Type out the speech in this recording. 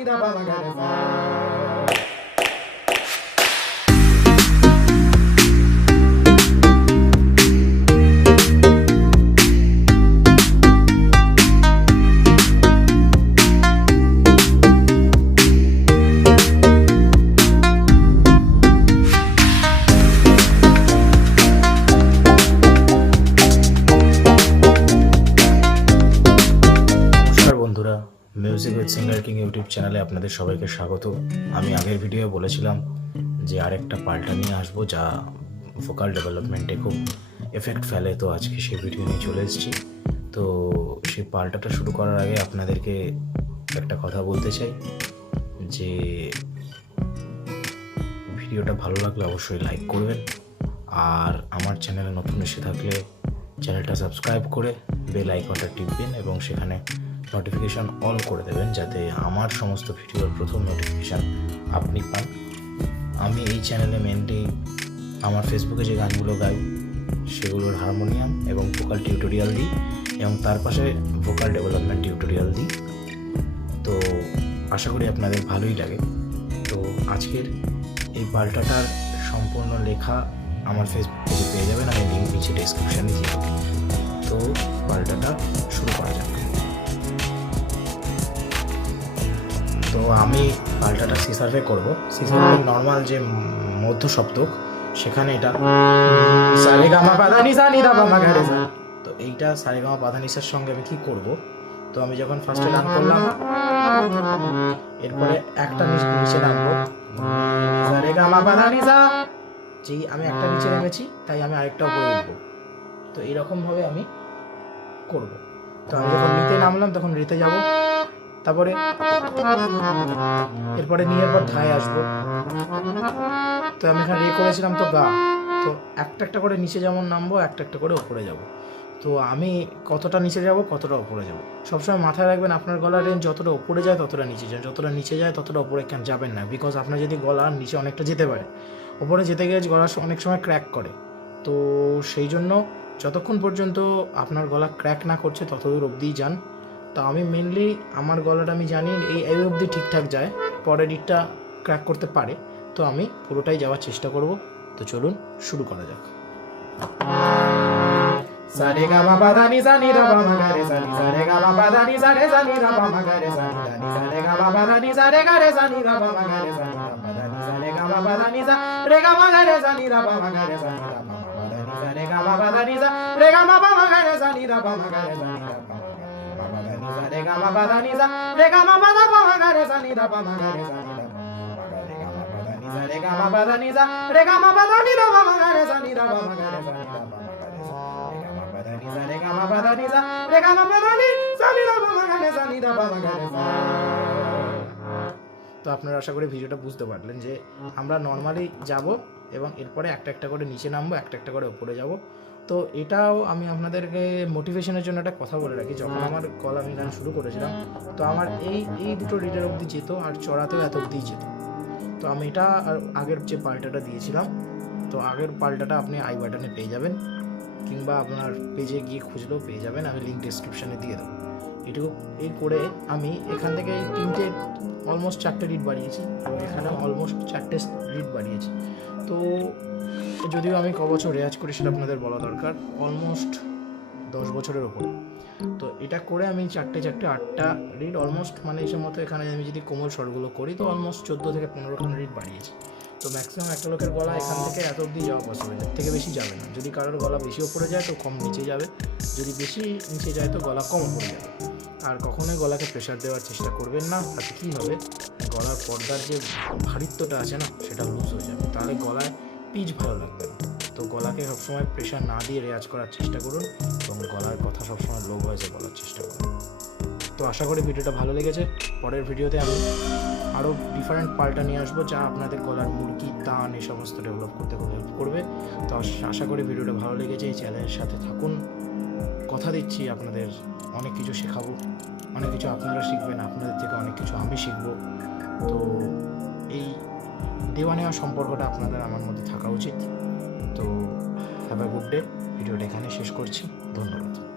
নি দা পা মা গা রে সা। বন্ধুরা, music with singer king YouTube চ্যানেলে আপনাদের সবাইকে স্বাগত। আমি আগের ভিডিওয়ে বলেছিলাম যে আরেকটা পাল্টা নিয়ে আসবো যা ভোকাল ডেভেলপমেন্টে খুব এফেক্ট ফেলে, তো আজকে সেই ভিডিও নিয়ে চলে এসেছি। তো সেই পাল্টাটা শুরু করার আগে আপনাদেরকে একটা কথা বলতে চাই যে ভিডিওটা ভালো লাগলে অবশ্যই লাইক করবেন, আর আমার চ্যানেলে নতুন এসে থাকলে চ্যানেলটা সাবস্ক্রাইব করে বেল আইকনটা টিপবেন এবং সেখানে নোটিফিকেশান অন করে দেবেন যাতে আমার সমস্ত ভিডিওর প্রথম নোটিফিকেশান আপনি পান। আমি এই চ্যানেলে মেনলি আমার ফেসবুকে যে গানগুলো গাই সেগুলোর হারমোনিয়াম এবং ভোকাল টিউটোরিয়াল দিই এবং তার পাশে ভোকাল ডেভেলপমেন্ট টিউটোরিয়াল দিই। তো আশা করি আপনাদের ভালোই লাগে। তো আজকের এই পাল্টাটার সম্পূর্ণ লেখা আমার ফেসবুক পেজে পেয়ে যাবেন, আমি লিঙ্ক নিচে ডেসক্রিপশানে দিয়ে দেবো। তো পাল্টাটা শুরু করা যাক। তো আমি পাল্টাটা সি সার্ভে করবো। সি সার্ভে নর্মাল যে মধ্য সপ্তক সেখানে এটা সারেগামা পাধানি সা নি দা পা মা গা রে সা। তো এইটা সারেগামা পাধানিসার সঙ্গে আমি কি করব, তো আমি যখন ফার্স্টে গান করলাম এরপরে একটা নিচে নামবো সারেগামা পাধানি সা, যেই আমি একটা নিচে নেমেছি তাই আমি আরেকটা উপরে উঠবো। তো এইরকমভাবে আমি করব। তো আমি যখন নিতে নামলাম তখন রেতে যাব, তারপরে এরপরে নিয়ের পর ধায় আসবো। তো আমি এখানে রে করেছিলাম তো গা, তো একটা একটা করে নিচে যেমন নামবো একটা একটা করে উপরে যাব। তো আমি কতটা নিচে যাব কতটা উপরে যাব সবসময় মাথায় রাখবেন, আপনার গলার রেঞ্জ যতটা উপরে যায় ততটা নিচে যায়, যতটা নিচে যায় ততটা উপরে কেন যাবেন না, বিকজ আপনার যদি গলার নিচে অনেকটা যেতে পারে, উপরে যেতে গেলে গলা অনেক সময় ক্র্যাক করে। তো সেই জন্য যতক্ষণ পর্যন্ত আপনার গলা ক্র্যাক না করছে ততদূর অবধিই যান। তো আমি মেনলি আমার গলাটা আমি জানি এই অবধি ঠিকঠাক যায়, পরের দিকটা ক্র্যাক করতে পারে, তো আমি পুরোটাই যাওয়ার চেষ্টা করব। তো চলুন শুরু করা যাক। সারেগামা পাধানি সা নি দা পা মা গা রে সা নি সারেগামা পাধানি সা রে সা নি দা পা মা গা রে সা নি দা নি সারেগামা পাধানি সা রে গা রে সা নি দা পা মা গা রে সা নি দা পাধানি সারেগামা পাধানি সা রে গা মা গা রে সা নি দা পা মা গা রে সা নি দা পা মা পাধানি সারেগামা পাধানি সা রে গা মা পা মা গা রে সা নি দা পা মা গা রে সা নি দা পা রে গা মা পাধানি সা রে গা মা পা দা পা মা গা রে সা নি দা পা মা গা রে সা নি দা রে গা মা পাধানি সা রে গা মা পাধানি দা পা মা গা রে সা নি দা পা মা গা রে সা নি দা রে গা মা পাধানি সা রে গা মা পাধানি সা নি দা পা মা গা রে সা নি দা পা মা গা রে সা। তো আপনারা আশা করি ভিডিওটা বুঝতে পারলেন যে আমরা নর্মালি যাব এবং এরপরে একটা একটা করে নিচে নামবো, একটা একটা করে উপরে যাব। তো এটাও আমি আপনাদেরকে মোটিভেশনের জন্য একটা কথা বলে রাখি, যখন আমার গলা আমি গান শুরু করেছিলাম তো আমার এই দুটো রিডার অবধি যেত আর চড়াতেও এত অবধি যেত। তো আমি এটা আর আগের যে পাল্টাটা দিয়েছিলাম, তো আগের পাল্টাটা আপনি আই বাটনে পেয়ে যাবেন কিংবা আপনার পেজে গিয়ে খুঁজলেও পেয়ে যাবেন, আমি লিঙ্ক ডেসক্রিপশানে দিয়ে দেবো। এটুকু এই করে আমি এখান থেকে অলমোস্ট 4টে রিড বাড়িয়েছি এবং এখানেও অলমোস্ট 4টে রিড বাড়িয়েছি। তো যদিও আমি বছর রেয়াজ করি সেটা আপনাদের বলা দরকার, অলমোস্ট 10 বছরের ওপরে। তো এটা করে আমি 4টে 8টা রিড অলমোস্ট, মানে এসব মতো এখানে আমি যদি কোমল স্বরগুলো করি তো অলমোস্ট 14 থেকে 15খান রিড বাড়িয়েছি। তো ম্যাক্সিমাম একটা লোকের গলা এখান থেকে এত অবধি যাওয়া পসিবল, এর থেকে বেশি যাবে না। যদি কারোর গলা বেশি ওপরে যায় তো কম নিচে যাবে, যদি বেশি নিচে যায় তো গলা কম ওপরে যাবে। আর কখনোই গলাকে প্রেশার দেওয়ার চেষ্টা করবেন না, তাতে কী হবে, গলার পর্দার যে ভারিত্বটা আছে না সেটা লুজ হয়ে যাবে, তাহলে গলায় পিচ ভালো লাগবে না। তো গলাকে সবসময় প্রেশার না দিয়ে রেয়াজ করার চেষ্টা করুন এবং গলার কথা সবসময় লো ভয়েসে বলার চেষ্টা করুন। তো আশা করি ভিডিওটা ভালো লেগেছে। পরের ভিডিওতে আমি আরও ডিফারেন্ট পাল্টা নিয়ে আসবো যা আপনাদের গলার মুরগি টান এই সমস্ত ডেভেলপ করতে খুব হেল্প করবে। তো আশা করি ভিডিওটা ভালো লেগেছে। এই চ্যানেলের সাথে থাকুন, কথা দিচ্ছি আপনাদের অনেক কিছু শেখাবো, অনেক কিছু আপনারা শিখবেন, আপনাদের থেকে অনেক কিছু আমি শিখবো। তো এই দেওয়া নেওয়া সম্পর্কটা আপনাদের আমার মধ্যে থাকা উচিত। তো হ্যাভ আ গুড ডে। ভিডিওটা এখানে শেষ করছি, ধন্যবাদ।